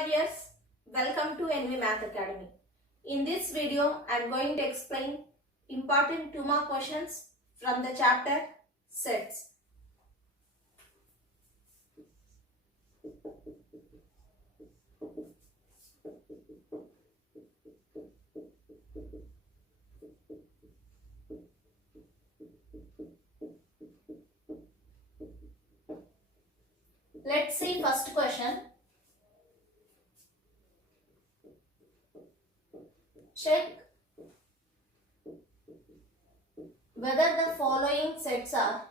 Hi viewers, welcome to NV Math Academy. In this video, I am going to explain important 2 mark questions from the chapter Sets. Let's see first question. Check whether the following sets are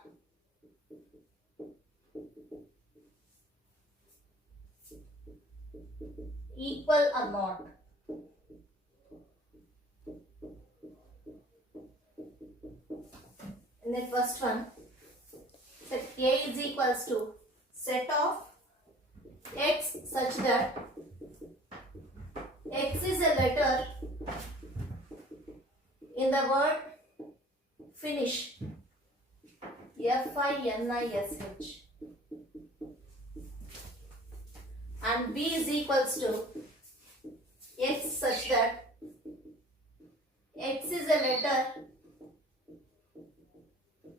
equal or not. In the first one, set A is equals to set of x such that x is a letter in the word finish, F-I-N-I-S-H, and B is equals to x such that x is a letter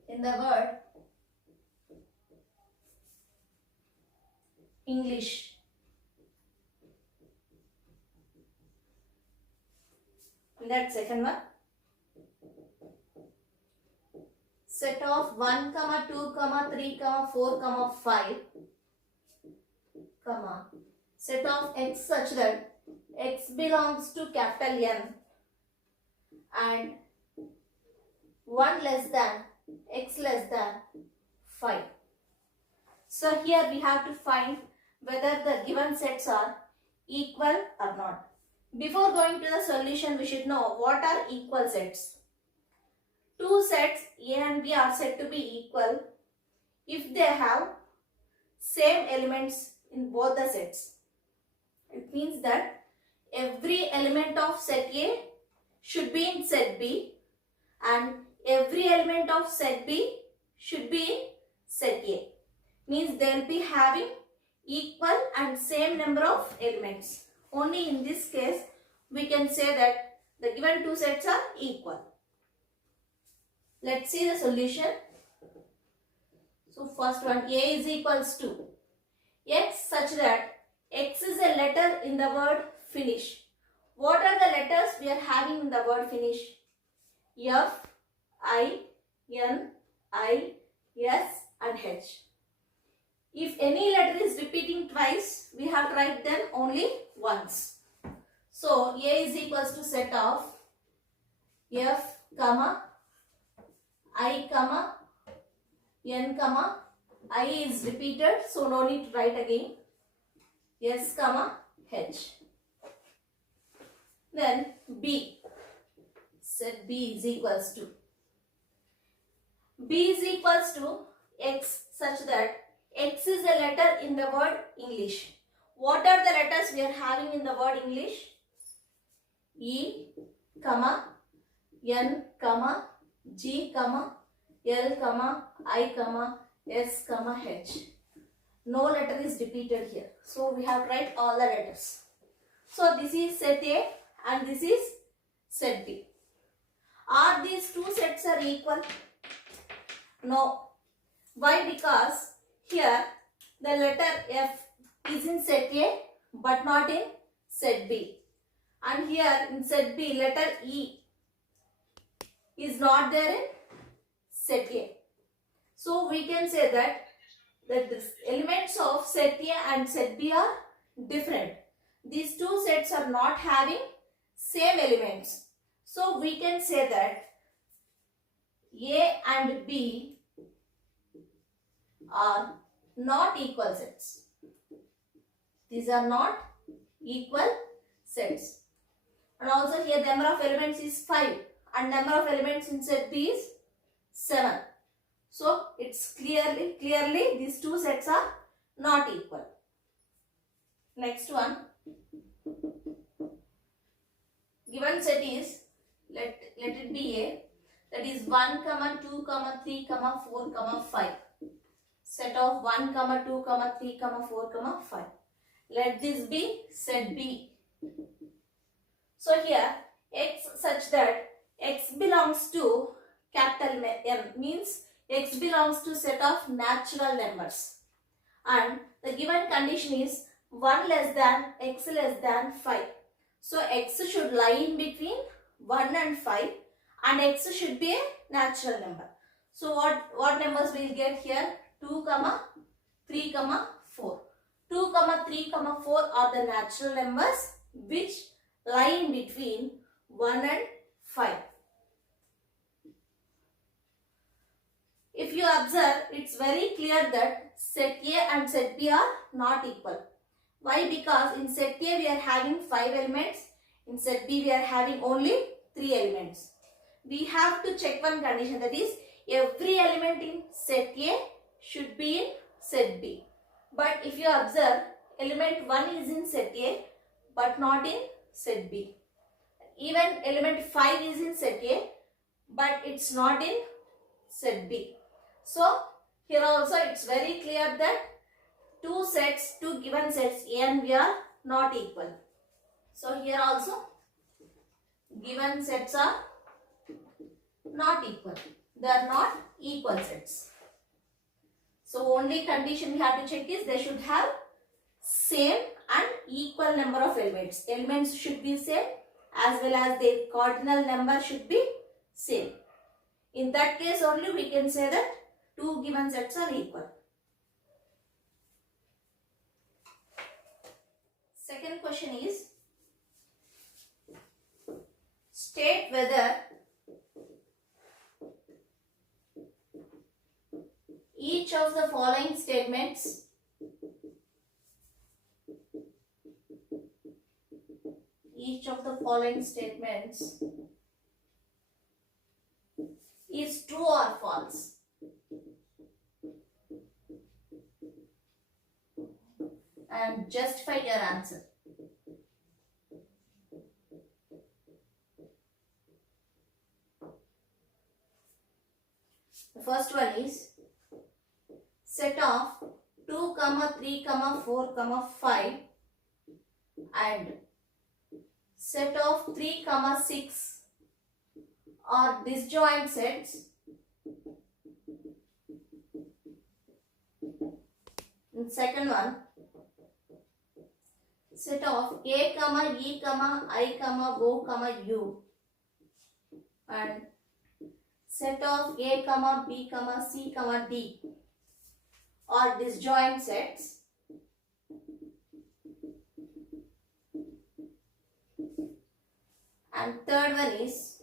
in the word English. In that second one, set of 1, 2, 3, 4, 5, set of x such that x belongs to capital N and 1 less than x less than 5. So here we have to find whether the given sets are equal or not. Before going to the solution, we should know what are equal sets. Two sets A and B are said to be equal if they have same elements in both the sets. It means that every element of set A should be in set B and every element of set B should be in set A. Means they will be having equal and same number of elements. Only in this case we can say that the given two sets are equal. Let's see the solution. So first one, A is equals to x such that x is a letter in the word finish. What are the letters we are having in the word finish? F, I, N, I, S and H. If any letter is repeating twice, we have to write them only once. So A is equals to set of F, I, N, I is repeated, so no need to write again. S, H. Then B. Set B is equals to x such that x is a letter in the word English. What are the letters we are having in the word English? E, N, G, L, I, S, H. No letter is repeated here. So we have to write all the letters. So this is set A and this is set B. Are these two sets are equal? No. Why? Because here the letter F is in set A but not in set B. And here in set B letter E is not there in set A. So we can say that the elements of set A and set B are different. These two sets are not having same elements. So we can say that A and B are not equal sets. These are not equal sets. And also here the number of elements is 5 and number of elements in set B is 7. So it's clearly these two sets are not equal. Next one. Given set is, let it be A, that is 1, 2, 3, 4, 5. Set of 1, 2, 3, 4, 5. Let this be set B. So here x such that x belongs to capital M, means x belongs to set of natural numbers, and the given condition is 1 less than x less than 5. So x should lie in between 1 and 5, and x should be a natural number. So what numbers we will get here? 2, 3, 4. 2, 3, 4 are the natural numbers which lie in between 1 and 5. If you observe, it's very clear that set A and set B are not equal. Why? Because in set A we are having 5 elements, in set B we are having only 3 elements. We have to check one condition, that is every element in set A should be in set B. But if you observe, element 1 is in set A but not in set B. Even element 5 is in set A but it's not in set B. So here also it's very clear that two given sets A and B are not equal. So here also given sets are not equal. They are not equal sets. So only condition we have to check is they should have same and equal number of elements. Elements should be same as well as their cardinal number should be same. In that case only we can say that two given sets are equal. Second question is, state whether each of the following statements is true or false. And justify your answer. The first one is set of 2, 3, 4, 5 and set of 3, 6 are disjoint sets. And second one, set of A, E, I, O, U and set of A, B, C, D are disjoint sets. And third one is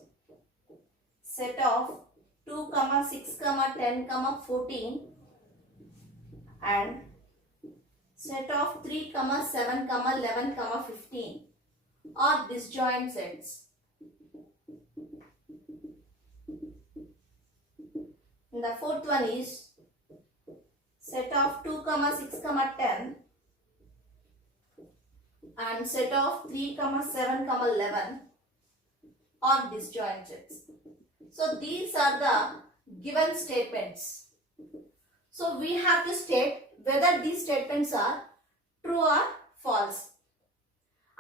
set of 2, 6, 10, 14 and set of 3, 7, 11, 15 are disjoint sets. And the fourth one is set of 2, 6, 10 and set of 3, 7, 11 are disjoint sets. So these are the given statements. So we have to state whether these statements are true or false,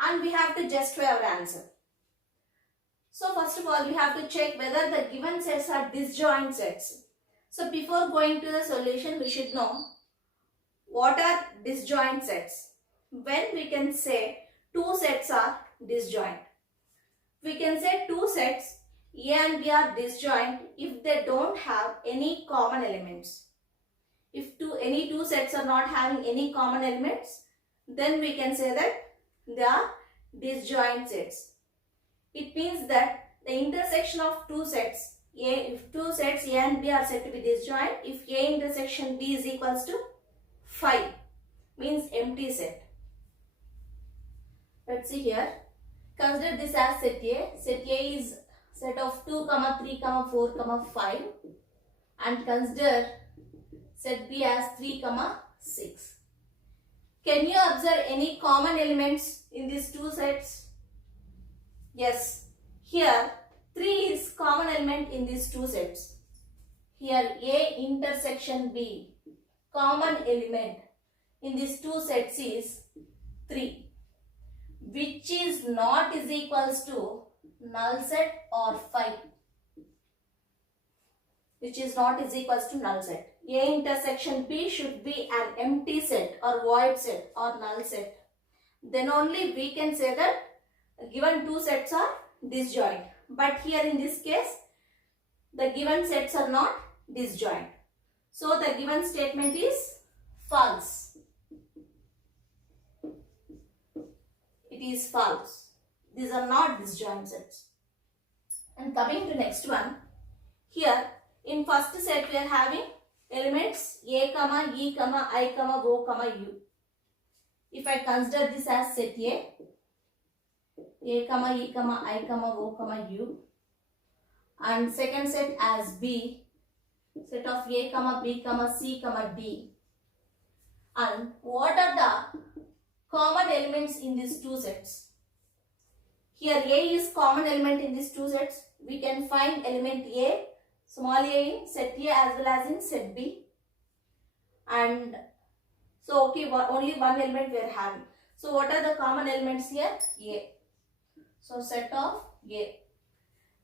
and we have to justify our answer. So first of all, we have to check whether the given sets are disjoint sets. So before going to the solution, we should know what are disjoint sets. When we can say two sets are disjoint, we can say two sets A and B are disjoint if they don't have any common elements. If any two sets are not having any common elements, then we can say that they are disjoint sets. It means that the intersection of two sets, if two sets A and B are said to be disjoint, if A intersection B is equals to 5, means empty set. Let's see here. Consider this as set A. Set A is set of 2, 3, 4, 5 and consider set B as 3, 6. Can you observe any common elements in these two sets? Yes. Here 3 is common element in these two sets. Here A intersection B, common element in these two sets is 3, which is not is equals to null set or 5, which is not is equals to null set. A intersection B should be an empty set or void set or null set. Then only we can say that given two sets are disjoint. But here in this case, the given sets are not disjoint. So the given statement is false. It is false. These are not disjoint sets. And coming to next one, here in first set we are having elements A, comma, E, comma, I, comma, O, comma, U. If I consider this as set A, comma, E, comma, I, comma, O, comma, U, and second set as B, set of A, comma, B, comma, C, comma, D. And what are the common elements in these two sets? Here A is common element in these two sets. We can find element A, small a in set A as well as in set B. And so okay, only one element we are having. So what are the common elements here? A. So set of A.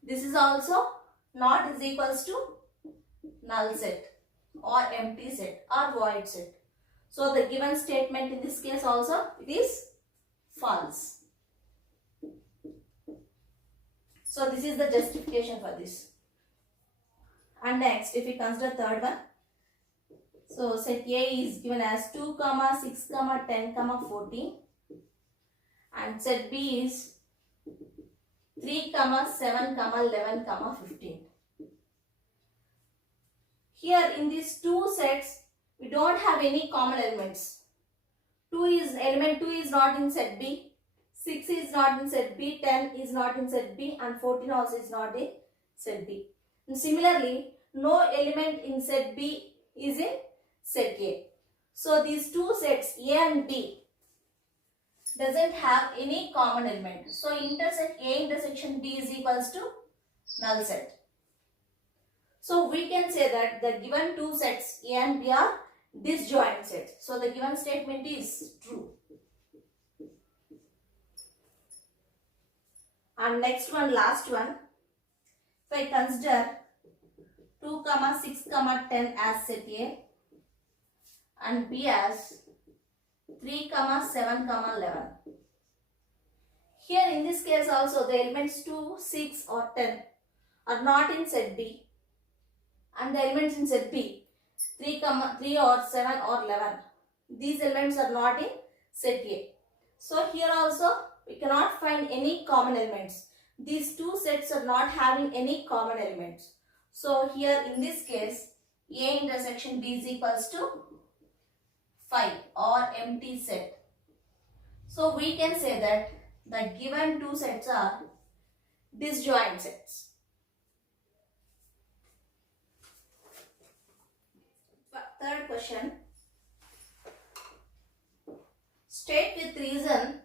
This is also not is equals to null set or empty set or void set. So the given statement in this case also it is false. So this is the justification for this. And next, if we consider third one, so set A is given as 2, 6, 10, 14, and set B is 3, 7, 11, 15. Here in these two sets, we don't have any common elements. Element 2 is not in set B, 6 is not in set B, 10 is not in set B, and 14 also is not in set B. And similarly, no element in set B is in set A. So these two sets A and B doesn't have any common element. So intersect A intersection B is equals to null set. So we can say that the given two sets A and B are disjoint sets. So the given statement is true. And next one, last one. If I consider 2, 6, 10 as set A and B as 3, 7, 11. Here in this case also the elements 2, 6 or 10 are not in set B, and the elements in set B 3 or 7 or 11, these elements are not in set A. So here also we cannot find any common elements. These two sets are not having any common elements. So here in this case, A intersection B is equals to 5 or empty set. So we can say that the given two sets are disjoint sets. Third question. State with reason.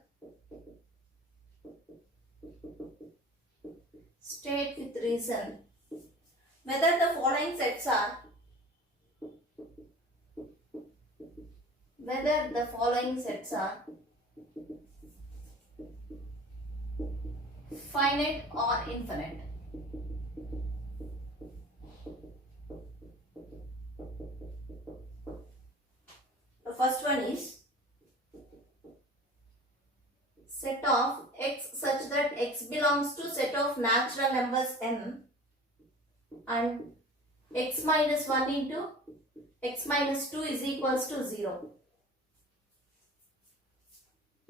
State with reason whether the following sets are finite or infinite. The first one is set of x such that x belongs to set of natural numbers n and x minus 1 into x minus 2 is equals to 0.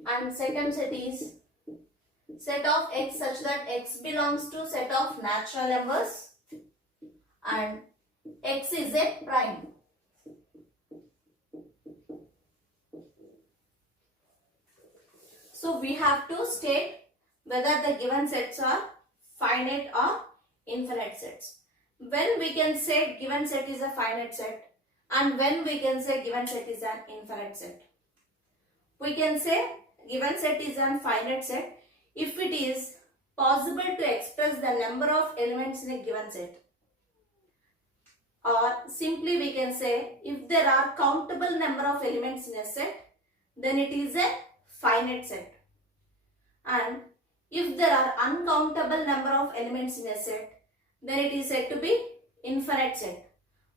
And second set is set of x such that x belongs to set of natural numbers and x is a prime. So we have to state whether the given sets are finite or infinite sets. When we can say given set is a finite set and when we can say given set is an infinite set. We can say given set is an finite set if it is possible to express the number of elements in a given set. Or simply we can say if there are countable number of elements in a set, then it is a finite set. And if there are uncountable number of elements in a set, then it is said to be infinite set.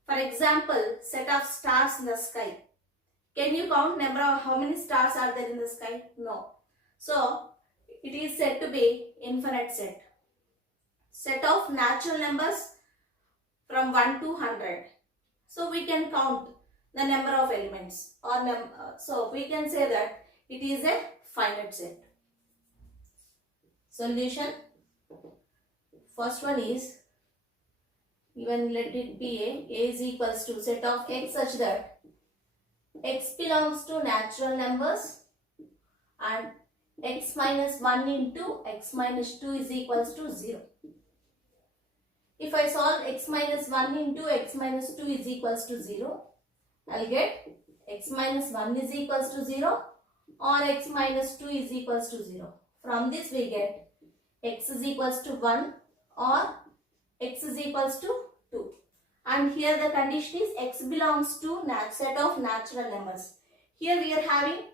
For example, set of stars in the sky. Can you count number of how many stars are there in the sky? No. So it is said to be infinite set. Set of natural numbers from 1 to 100. So we can count the number of elements, or so we can say that it is a finite set. Solution. First one is, even let it be a is equals to set of x such that x belongs to natural numbers and x minus 1 into x minus 2 is equals to 0. If I solve x minus 1 into x minus 2 is equals to 0, I'll get x minus 1 is equals to 0 or x minus 2 is equals to 0. From this we get x is equals to 1 or x is equals to 2. And here the condition is x belongs to set of natural numbers. Here we are having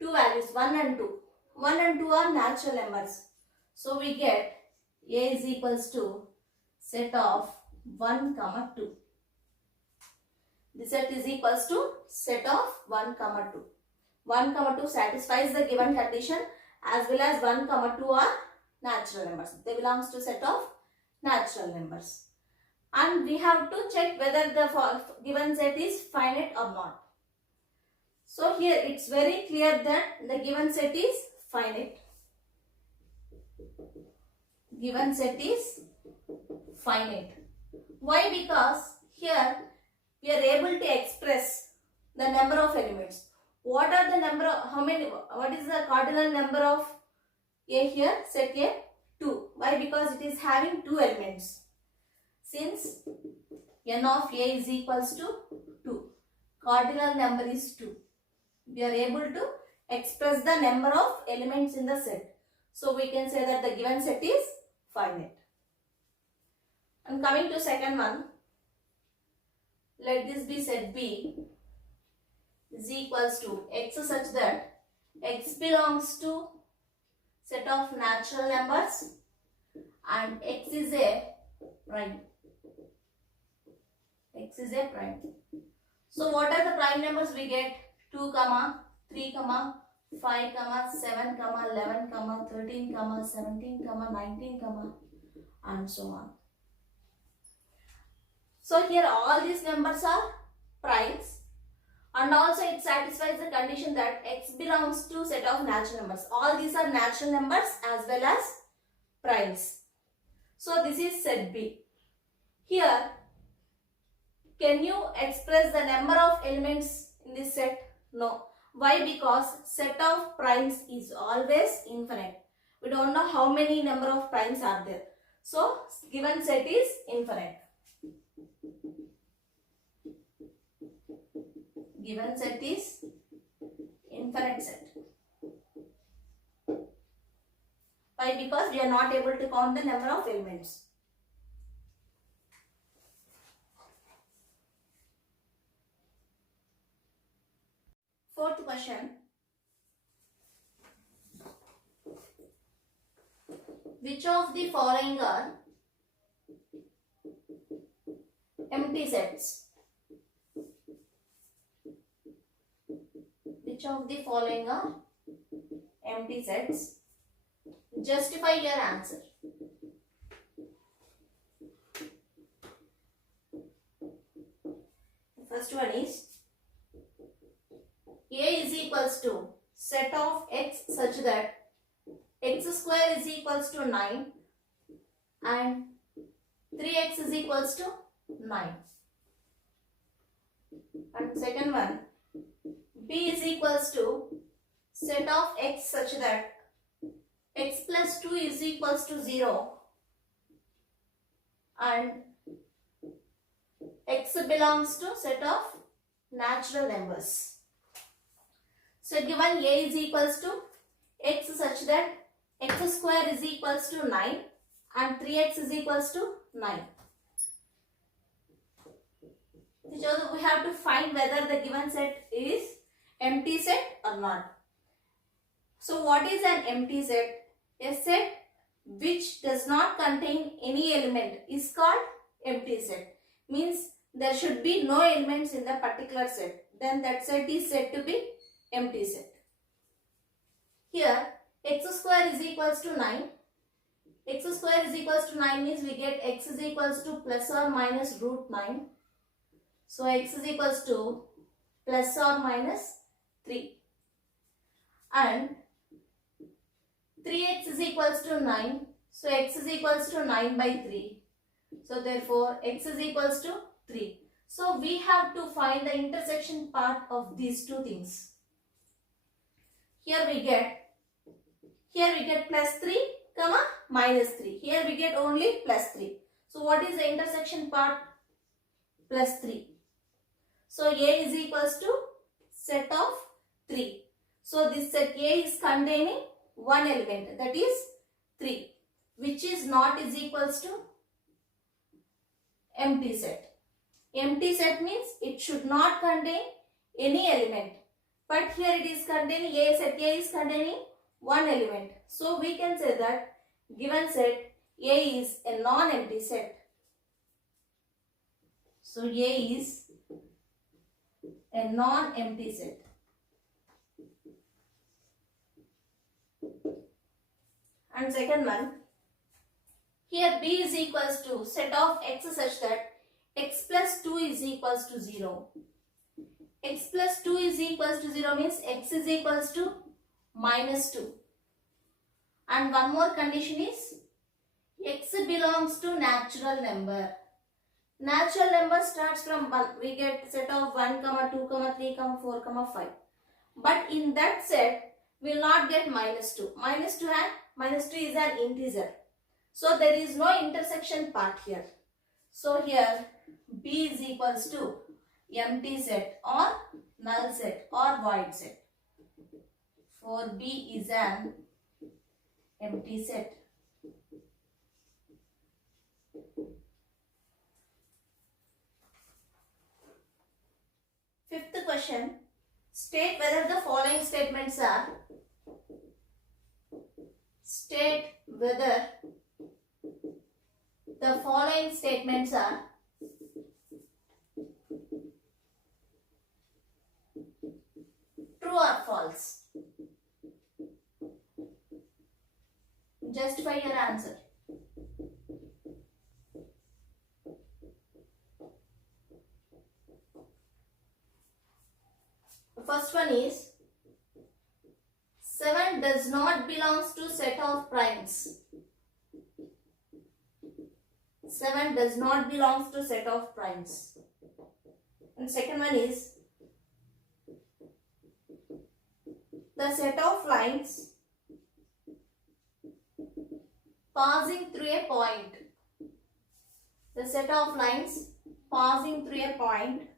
two values, 1 and 2. 1 and 2 are natural numbers. So we get a is equals to set of 1 comma 2. The set is equals to set of 1 comma 2. 1 comma 2 satisfies the given condition, as well as 1 comma 2 are natural numbers. They belongs to set of natural numbers. And we have to check whether the given set is finite or not. So here it's very clear that the given set is finite. Given set is finite. Why? Because here we are able to express the number of elements. What are the number of, what is the cardinal number of A here? Set A, 2. Why? Because it is having 2 elements. Since n of A is equals to 2, cardinal number is 2. We are able to express the number of elements in the set. So we can say that the given set is finite. And coming to second one, let this be set B is equals to x such that x belongs to set of natural numbers and x is a prime. X is a prime. So what are the prime numbers we get? 2, 3, 5, 7, 11, 13, 17, 19, and so on. So here all these numbers are primes, and also it satisfies the condition that x belongs to set of natural numbers. All these are natural numbers as well as primes. So this is set B. Here, can you express the number of elements in this set? No. Why? Because set of primes is always infinite. We don't know how many number of primes are there. So given set is infinite. Given set is infinite set. Why? Because we are not able to count the number of elements. Fourth question. Which of the following are empty sets? Which of the following are empty sets? Justify your answer. The first one is A is equals to set of x such that x square is equals to 9 and 3x is equals to 9. And second one, B is equals to set of x such that x plus 2 is equals to 0 and x belongs to set of natural numbers. So given A is equals to x such that x square is equals to 9 and 3x is equals to 9. So we have to find whether the given set is empty set or not. So what is an empty set? A set which does not contain any element is called empty set. Means there should be no elements in the particular set. Then that set is said to be empty set. Here x square is equals to 9. X square is equals to 9 means we get x is equals to plus or minus root 9. So x is equals to plus or minus 3. And 3x is equals to 9. So x is equals to 9 by 3. So therefore x is equals to 3. So we have to find the intersection part of these two things. Here we get plus 3 comma minus 3. Here we get only plus 3. So what is the intersection part? Plus 3. So A is equals to set of 3. So this set A is containing one element, that is 3, which is not is equals to empty set. Empty set means it should not contain any element. But here it is containing A, set A is containing one element. So we can say that given set A is a non-empty set. So A is a non-empty set. And second one, here B is equals to set of x such that x plus 2 is equals to 0. X plus 2 is equals to 0 means x is equals to minus 2. And one more condition is x belongs to natural number. Natural number starts from 1. We get set of 1, 2, 3, 4, 5. But in that set, we will not get minus 2. Minus 2 is an integer. So there is no intersection part here. So here B is equals to empty set or null set or void set. For B is an empty set. Fifth question. State whether the following statements are true or false. Justify your answer. The first one is 7 does not belongs to set of primes. 7 does not belongs to set of primes. And second one is the set of lines passing through a point. The set of lines passing through a point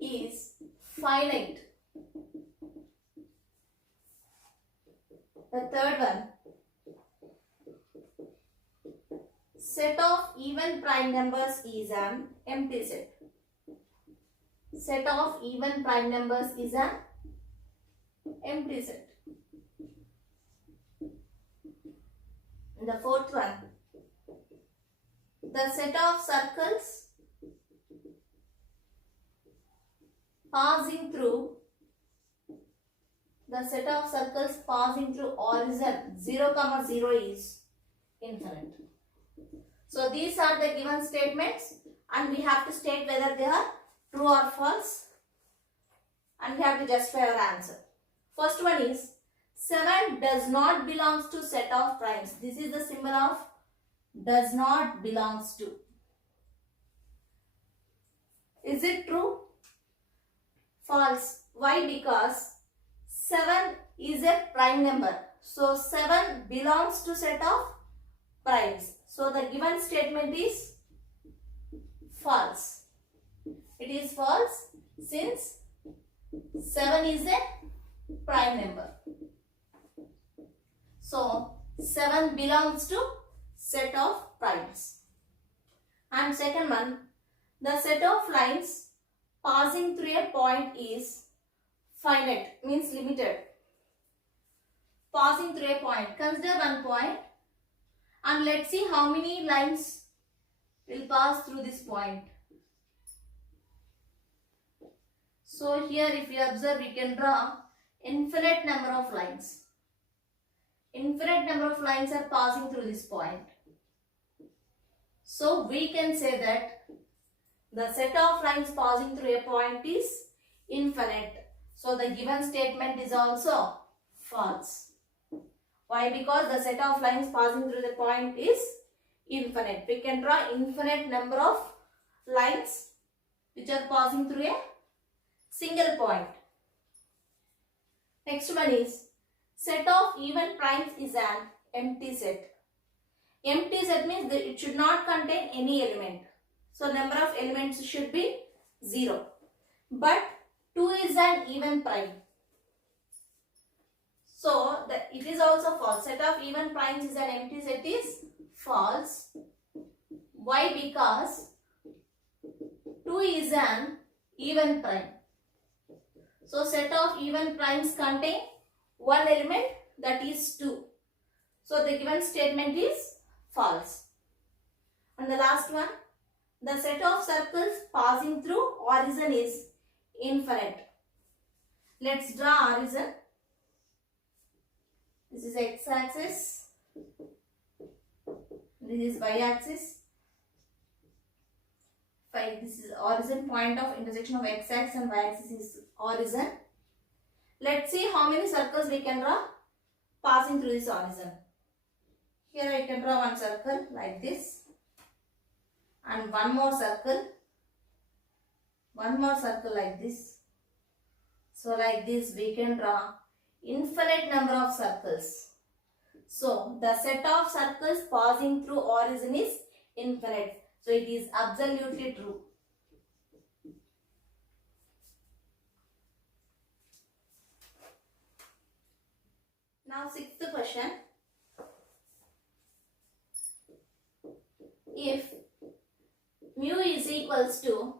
is finite. The third one, set of even prime numbers is an empty set. Set of even prime numbers is an empty set. And the fourth one, the set of circles passing through origin 0, 0 is infinite. So these are the given statements and we have to state whether they are true or false and we have to justify our answer. First one is 7 does not belongs to set of primes. This is the symbol of does not belongs to. Is it true? False. Why? Because 7 is a prime number. So 7 belongs to set of primes. So the given statement is false. It is false since 7 is a prime number. So 7 belongs to set of primes. And second one, the set of lines passing through a point is finite, means limited. passing through a point. Consider one point and let's see how many lines will pass through this point. So here if you observe, we can draw infinite number of lines. Infinite number of lines are passing through this point. So we can say that the set of lines passing through a point is infinite. So the given statement is also false. Why? Because the set of lines passing through the point is infinite. We can draw infinite number of lines which are passing through a single point. Next one is set of even primes is an empty set. Empty set means that it should not contain any element. So number of elements should be 0. But 2 is an even prime. So it is also false. Set of even primes is an empty set is false. Why? Because 2 is an even prime. So set of even primes contain one element, that is 2. So the given statement is false. And the last one, the set of circles passing through origin is infinite. Let's draw origin. This is x-axis. This is y-axis. This is origin, point of intersection of x-axis and y-axis is origin. Let's see how many circles we can draw passing through this origin. Here I can draw one circle like this and one more circle like this. So like this we can draw infinite number of circles. So the set of circles passing through origin is infinite. So it is absolutely true. Now sixth question. If mu is equals to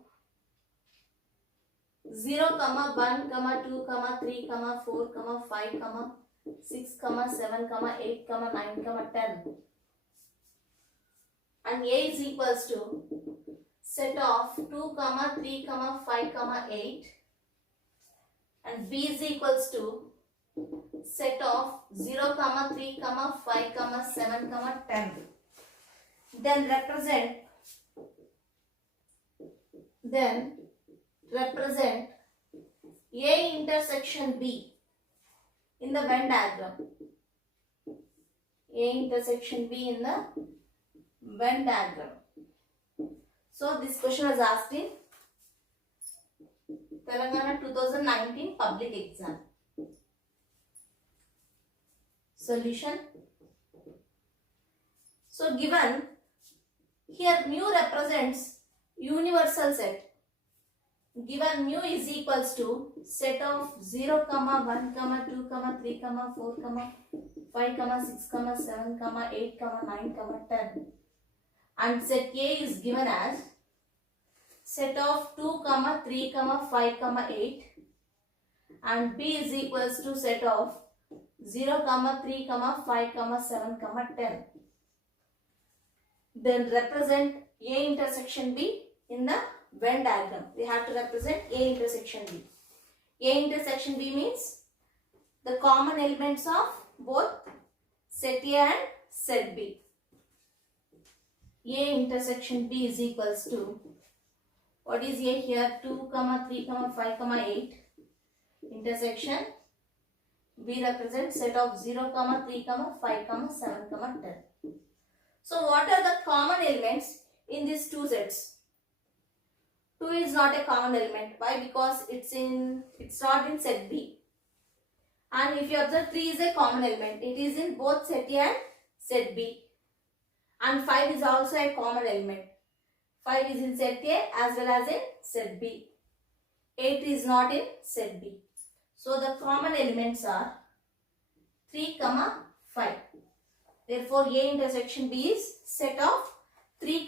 0, 1, 2, 3, 4, 5, 6, 7, 8, 9, 10 and a is equals to set of 2, 3, 5, 8 and b is equals to set of 0, 3, 5, 7, 10. Then represent A intersection B in the Venn diagram. A intersection B in the Venn diagram. So this question was asked in Telangana 2019 public exam. Solution. So given here mu represents universal set. Given mu is equals to set of 0, 1, 2, 3, 4, 5, 6, 7, 8, 9, 10 and set A is given as set of 2, 3, 5, 8 and B is equals to set of 0, 3, 5, 7, 10. Then represent A intersection B in the Venn diagram. We have to represent A intersection B. A intersection B means the common elements of both set A and set B. A intersection B is equals to, what is A here? 2, 3, 5, 8 intersection. B represents set of 0, 3, 5, 7, 10. So what are the common elements in these two sets? 2 is not a common element. Why? Because it's not in set B. And if you observe, 3 is a common element. It is in both set A and set B. And 5 is also a common element. 5 is in set A as well as in set B. 8 is not in set B. So the common elements are 3, 5. Therefore, A intersection B is set of 3,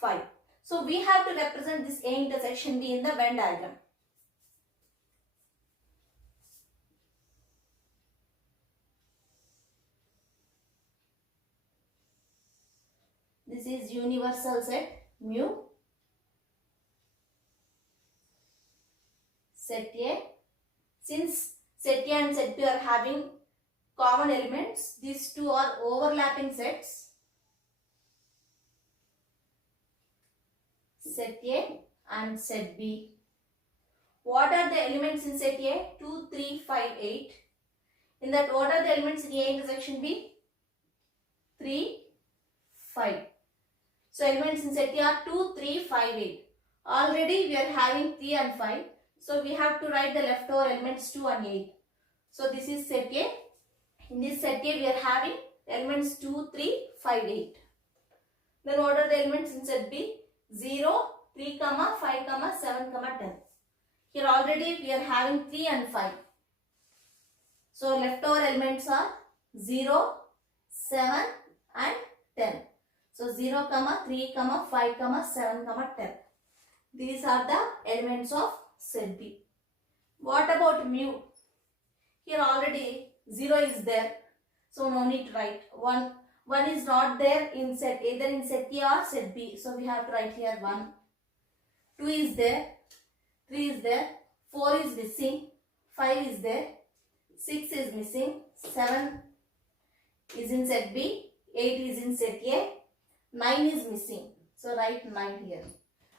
5. So we have to represent this A intersection B in the Venn diagram. This is universal set mu. Set A. Since set A and set B are having common elements, these two are overlapping sets. Set A and set B. What are the elements in set A? 2, 3, 5, 8. In that, what are the elements in A intersection B? 3, 5. So, elements in set A are 2, 3, 5, 8. Already we are having 3 and 5. So, we have to write the leftover elements 2 and 8. So, this is set A. In this set A, we are having elements 2, 3, 5, 8. Then, what are the elements in set B? 0, 3, 5, 7, 10. Here already we are having 3 and 5. So leftover elements are 0, 7 and 10. So 0, 3, 5, 7, 10. These are the elements of set B. What about mu? Here already 0 is there. So no need to write. 1 is not there in set, either in set A or set B. So we have to write here 1. 2 is there. 3 is there. 4 is missing. 5 is there. 6 is missing. 7 is in set B. 8 is in set A. 9 is missing. So write 9 here.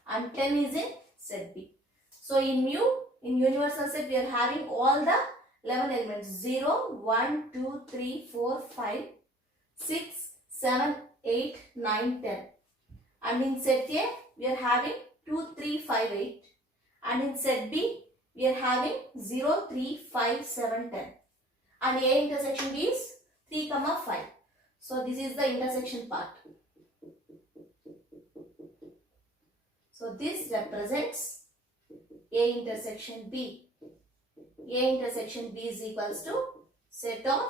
And 10 is in set B. So in mu, in universal set, we are having all the 11 elements. 0, 1, 2, 3, 4, 5, 6, 7, 8, 9, 10. And in set A, we are having 2, 3, 5, 8. And in set B, we are having 0, 3, 5, 7, 10. And A intersection B is 3, 5. So this is the intersection part. So this represents A intersection B. A intersection B is equals to set of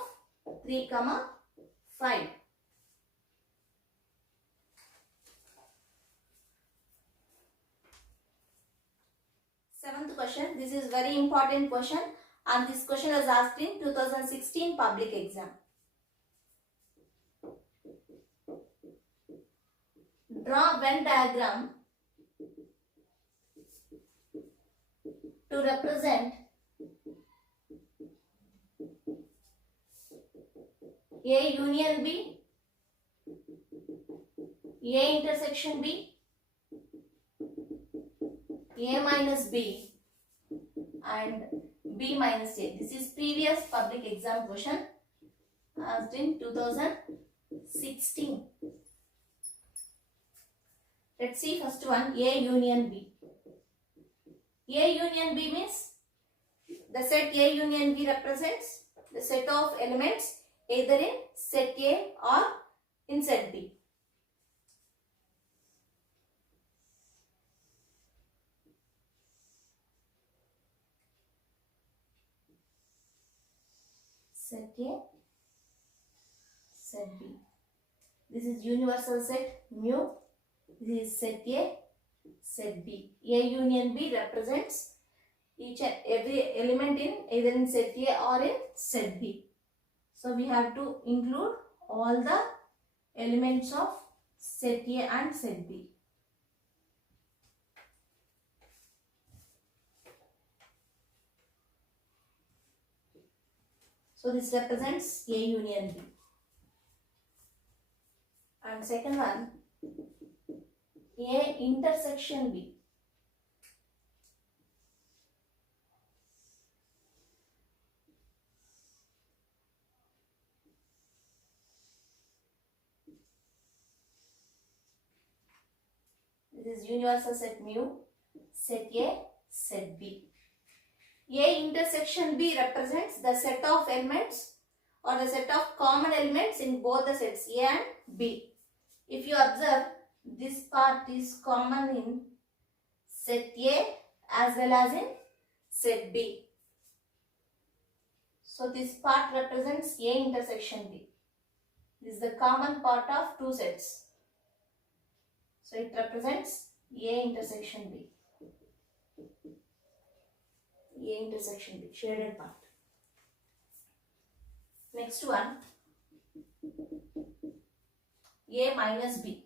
3, 5. Seventh question. This is very important question, and this question was asked in 2016 public exam. Draw Venn diagram to represent A union B, A intersection B, A minus B, and B minus A. This is previous public exam question asked in 2016. Let's see first one, A union B. A union B means the set A union B represents the set of elements either in set A or in set B. Set A, set B. This is universal set mu. This is set A, set B. A union B represents each and every element in either in set A or in set B. So we have to include all the elements of set A and set B. So this represents A union B. And second one, A intersection B. This is universal set mu, set A, set B. A intersection B represents the set of elements or the set of common elements in both the sets A and B. If you observe, this part is common in set A as well as in set B. So this part represents A intersection B. This is the common part of two sets. So it represents A intersection B. A intersection B, shaded part. Next one, A minus B.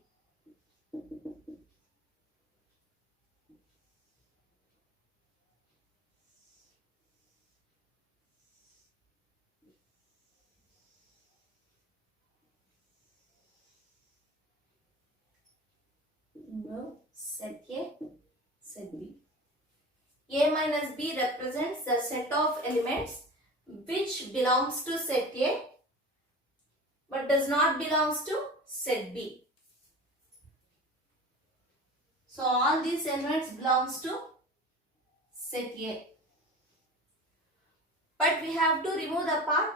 Remove set A, set B. A minus B represents the set of elements which belongs to set A but does not belongs to set B. So all these elements belongs to set A. But we have to remove the part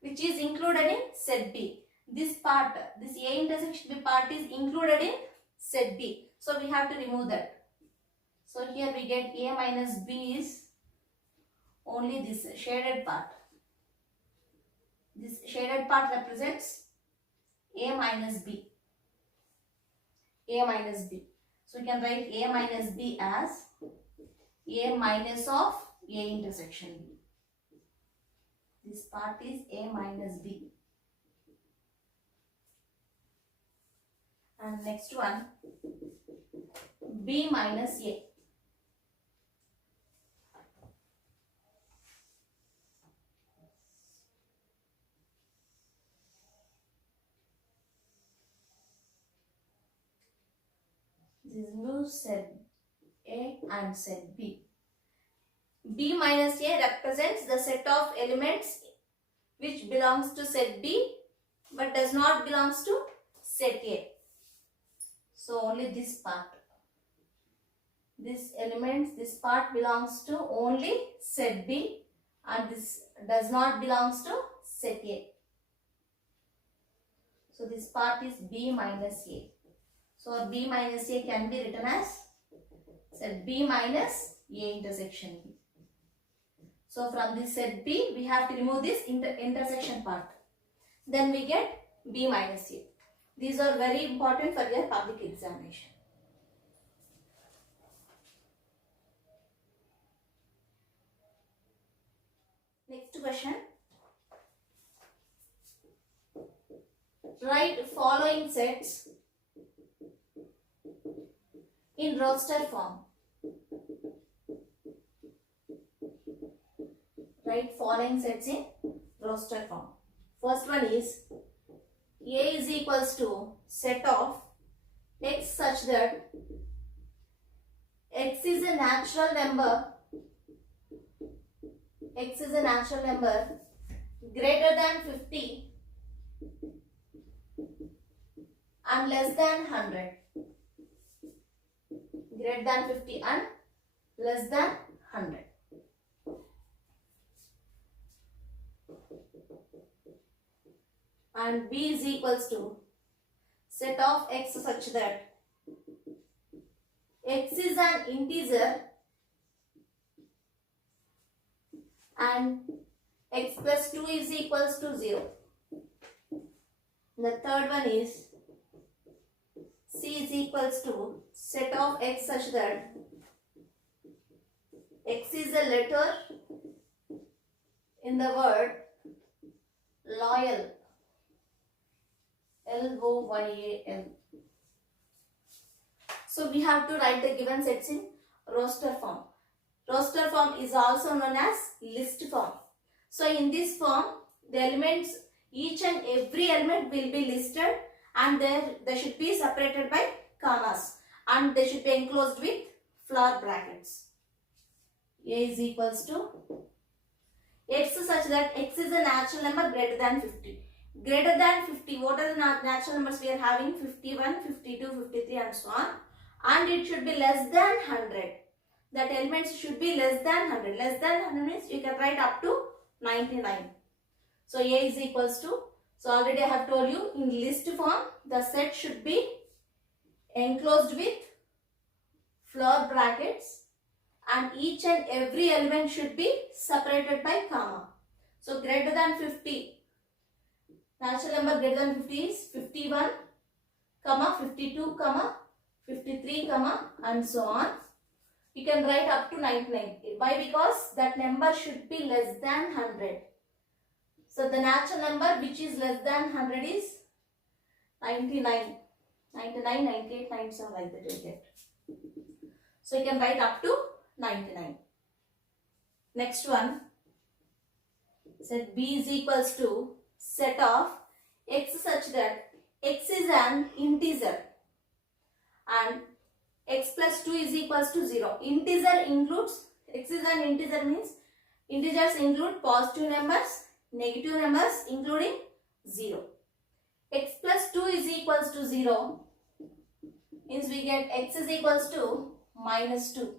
which is included in set B. This part, this A intersection B part is included in set B. So we have to remove that. So here we get A minus B is only this shaded part. This shaded part represents A minus B. A minus B. So we can write A minus B as A minus of A intersection B. This part is A minus B. And next one, B minus A. This is set A and set B. B minus A represents the set of elements which belongs to set B but does not belongs to set A. So only this part. This elements, this part belongs to only set B and this does not belongs to set A. So this part is B minus A. So B minus A can be written as set B minus A intersection B. So from this set B, we have to remove this intersection part. Then we get B minus A. These are very important for your public examination. Next question. Write following sets in roster form. Write following sets in roster form. First one is A is equals to set of X such that X is a natural number. X is a natural number greater than 50 and less than 100. Greater than 50 and less than 100. And B is equals to set of X such that X is an integer and X plus 2 is equals to 0. The third one is C is equals to set of X such that X is a letter in the word loyal. Loyal. So we have to write the given sets in roster form. Roster form is also known as list form. So in this form, the elements, each and every element will be listed and they should be separated by commas and they should be enclosed with flower brackets. A is equals to X such that X is a natural number greater than 50. Greater than 50, what are the natural numbers we are having? 51, 52, 53 and so on. And it should be less than 100. That elements should be less than 100. Less than 100 means you can write up to 99. So A is equals to, so already I have told you in list form, the set should be enclosed with flower brackets and each and every element should be separated by comma. So greater than 50. Natural number greater than 50 is 51, 52, 53, and so on. You can write up to 99. Why? Because that number should be less than 100. So the natural number which is less than 100 is 99. 99, 98, 97 like that you get. So you can write up to 99. Next one. Set B is equals to set of X such that X is an integer and x plus 2 is equals to 0. Integer includes, x is an integer means integers include positive numbers, negative numbers including 0. X plus 2 is equals to 0 means we get x is equals to minus 2,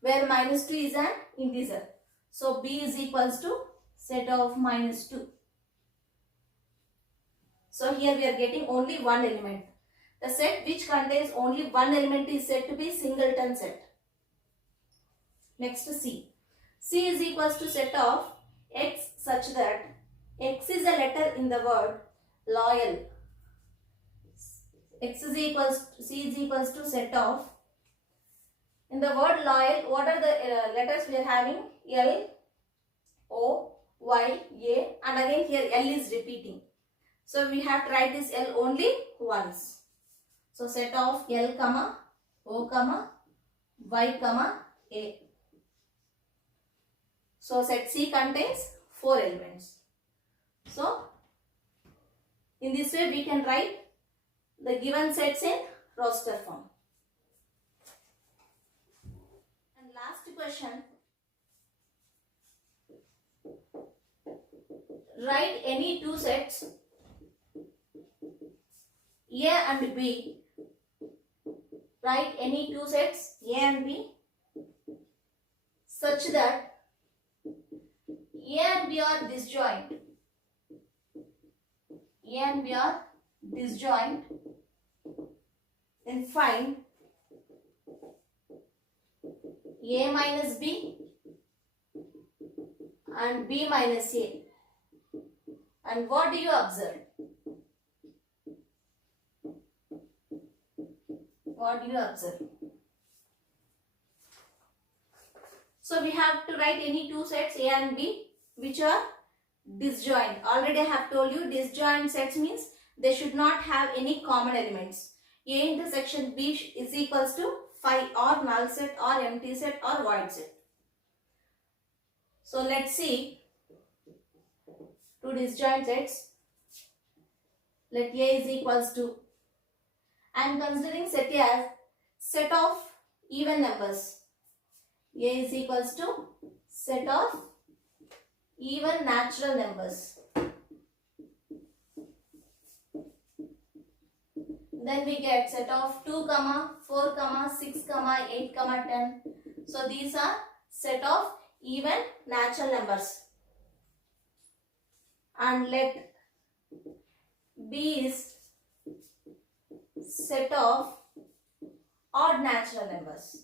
where minus 2 is an integer. So b is equals to set of minus 2. So here we are getting only one element. The set which contains only one element is said to be singleton set. Next C. C is equals to set of x such that x is a letter in the word loyal. X is equals to, C is equals to set of, in the word loyal, what are the letters we are having? L, O, Y, A, and again here L is repeating. So we have to write this L only once. So set of L, comma, O, comma, Y, comma, A. So set C contains 4 elements. So in this way we can write the given sets in roster form. And last question. Write any two sets A and B. Write any two sets A and B such that A and B are disjoint. A and B are disjoint. Then find A minus B and B minus A. And what do you observe? What do you observe? So we have to write any two sets A and B which are disjoint. Already I have told you disjoint sets means they should not have any common elements. A intersection B is equals to phi or null set or empty set or void set. So let's see two disjoint sets. Let A is equals to, I am considering set A as set of even numbers. A is equals to set of even natural numbers. Then we get set of 2, 4, 6, 8, 10. So these are set of even natural numbers. And let B is set of odd natural numbers.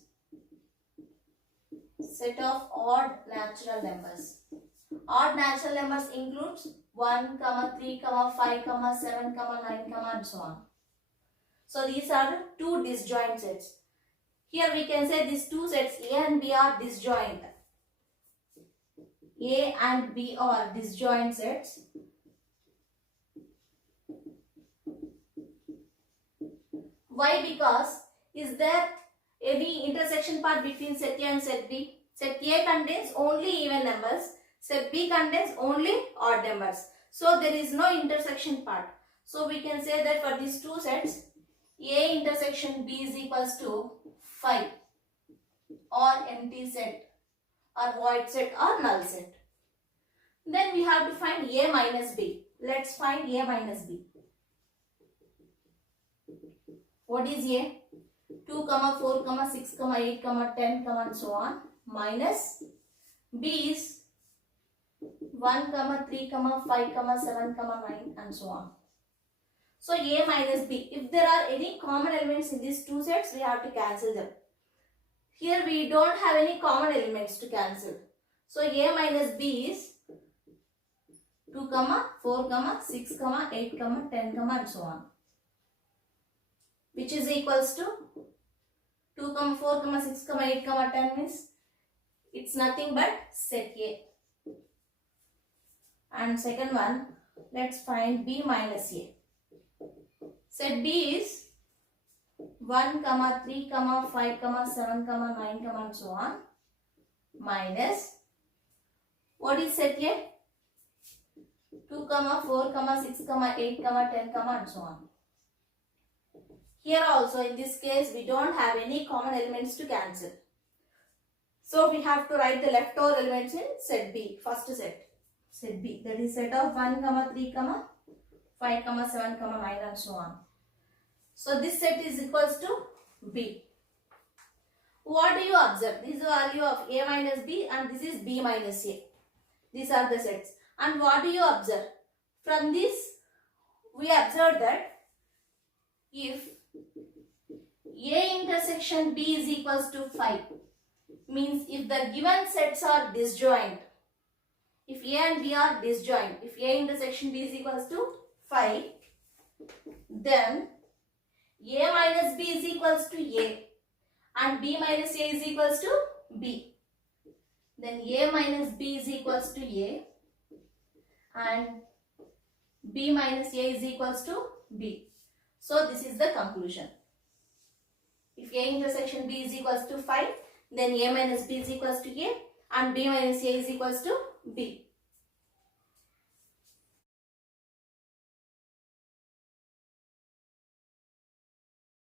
Set of odd natural numbers. Odd natural numbers includes 1, 3, 5, 7, 9, and so on. So these are the two disjoint sets. Here we can say these two sets A and B are disjoint. A and B are disjoint sets. Why? Because is there any intersection part between set A and set B? Set A contains only even numbers. Set B contains only odd numbers. So there is no intersection part. So we can say that for these two sets, A intersection B is equals to phi or empty set or void set or null set. Then we have to find A minus B. Let's find A minus B. What is A? 2, 4, 6, 8, 10, and so on. Minus B is 1, 3, 5, 7, 9 and so on. So A minus B. If there are any common elements in these two sets, we have to cancel them. Here we don't have any common elements to cancel. So A minus B is 2, 4, 6, 8, 10 and so on. Which is equals to 2, 4, 6, 8, 10 means it's nothing but set A. And second one, let's find B minus A. Set B is 1, 3, 5, 7, 9 and so on. Minus, what is set A? 2, 4, 6, 8, 10 and so on. Here also in this case we don't have any common elements to cancel. So we have to write the leftover elements in set B, first set. Set B, that is set of 1, 3, 5, 7, 9 and so on. So this set is equals to B. What do you observe? This is the value of A minus B and this is B minus A. These are the sets. And what do you observe? From this we observe that if A intersection B is equals to 5, means if the given sets are disjoint, if A and B are disjoint, if A intersection B is equals to 5, then A minus B is equals to A and B minus A is equals to B. Then A minus B is equals to A and B minus A is equals to B. So this is the conclusion. If A intersection B is equals to 5, then A minus B is equals to A and B minus A is equals to B.